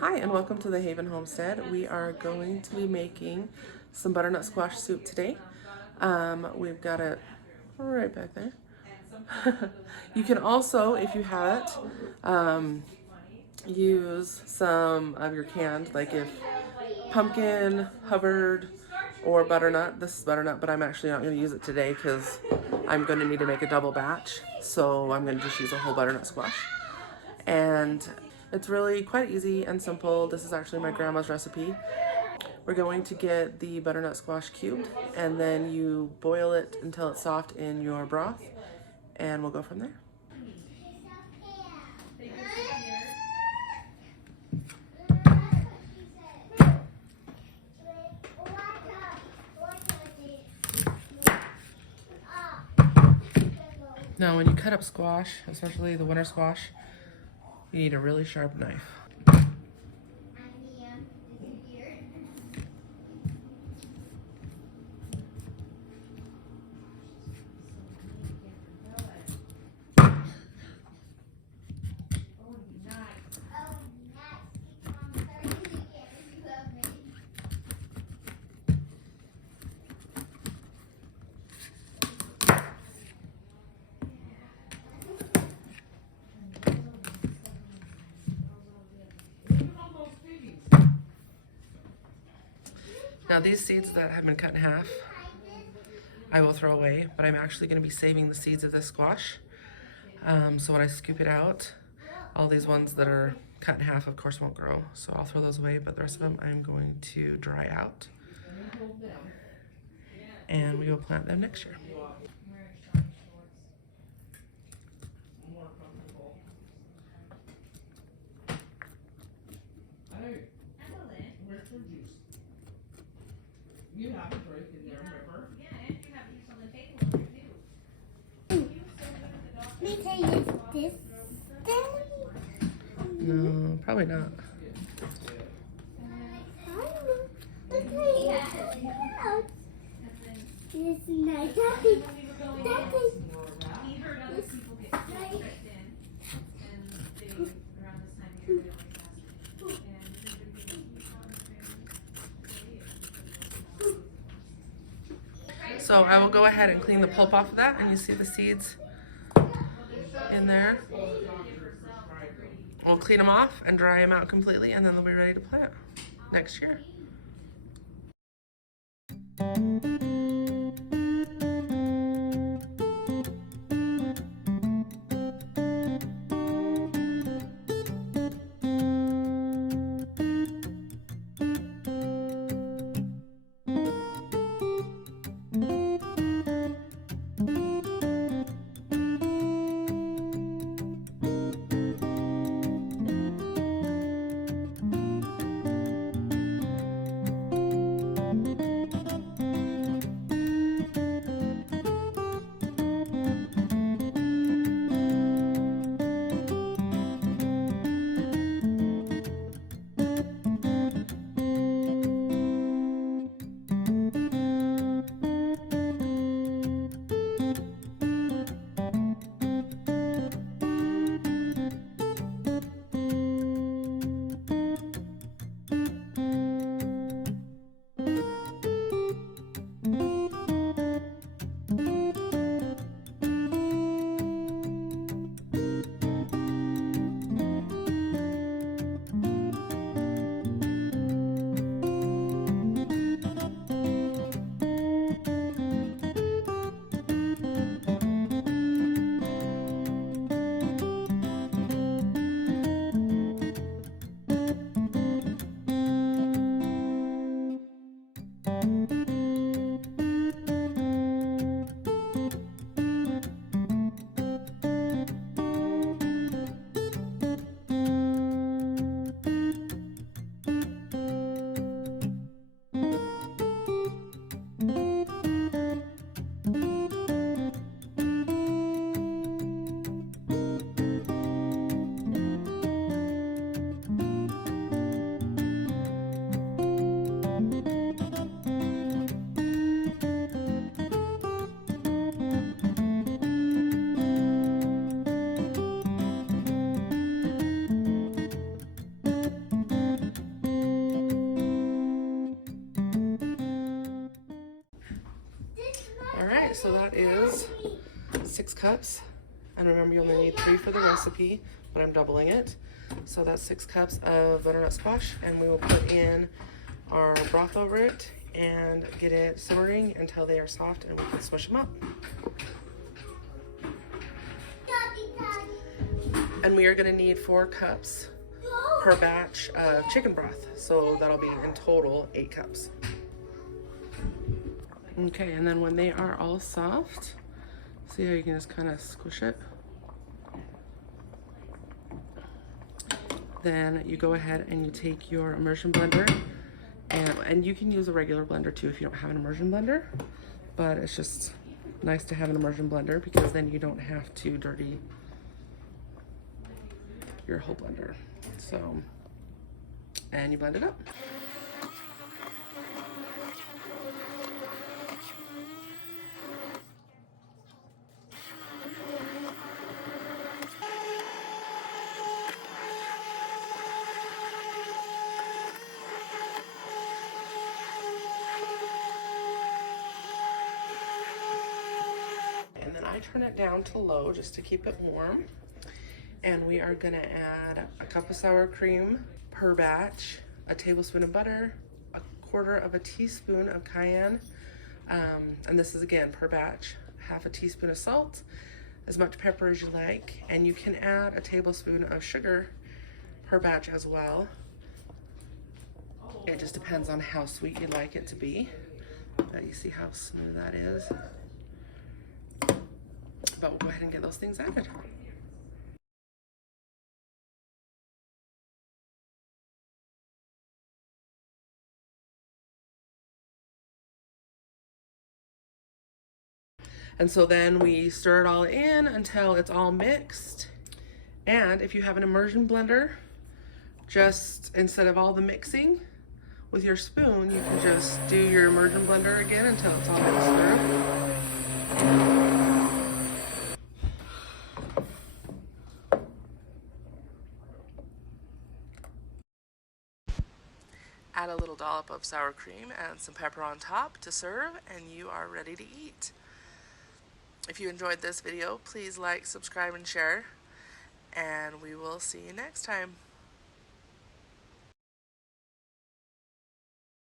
Hi and welcome to the Haven Homestead. We are going to be making some butternut squash soup today. We've got it right back there. You can also, if you have it, use some of your canned, like if pumpkin, Hubbard, or butternut. This is butternut, but I'm actually not going to use it today because I'm going to need to make a double batch. So I'm going to just use a whole butternut squash. And it's really quite easy and simple. This is actually my grandma's recipe. We're going to get the butternut squash cubed, and then you boil it until it's soft in your broth, and we'll go from there. Now when you cut up squash, especially the winter squash, you need a really sharp knife. Now these seeds that have been cut in half, I will throw away, but I'm actually going to be saving the seeds of this squash. So when I scoop it out, all these ones that are cut in half, of course, won't grow. So I'll throw those away, but the rest of them I'm going to dry out. And we will plant them next year. You have a break in there, remember? Yeah, and you have these on the table too. We can use this then? No, probably not. It's nice. Daddy. He heard other people get checked in, and they, around this time of year, they always ask. So I will go ahead and clean the pulp off of that, and you see the seeds in there. We'll clean them off and dry them out completely, and then they'll be ready to plant next year. so that is 6 cups. And remember, you only need 3 for the recipe, but I'm doubling it. So that's 6 cups of butternut squash, and we will put in our broth over it and get it simmering until they are soft and we can smush them up. And we are going to need 4 cups per batch of chicken broth. So that'll be in total 8 cups. Okay, and then when they are all soft, see how you can just kind of squish it? Then you go ahead and you take your immersion blender, and you can use a regular blender too if you don't have an immersion blender, but it's just nice to have an immersion blender because then you don't have to dirty your whole blender. So, and you blend it up. And then I turn it down to low just to keep it warm. And we are gonna add a cup of sour cream per batch, a tablespoon of butter, a quarter of a teaspoon of cayenne, and this is again per batch, half a teaspoon of salt, as much pepper as you like, and you can add a tablespoon of sugar per batch as well. It just depends on how sweet you'd like it to be. But you see how smooth that is. But we'll go ahead and get those things added. And so then we stir it all in until it's all mixed. And if you have an immersion blender, just instead of all the mixing with your spoon, you can just do your immersion blender again until it's all mixed through. Add a little dollop of sour cream and some pepper on top to serve, and you are ready to eat. If you enjoyed this video, please like, subscribe, and share, and we will see you next time.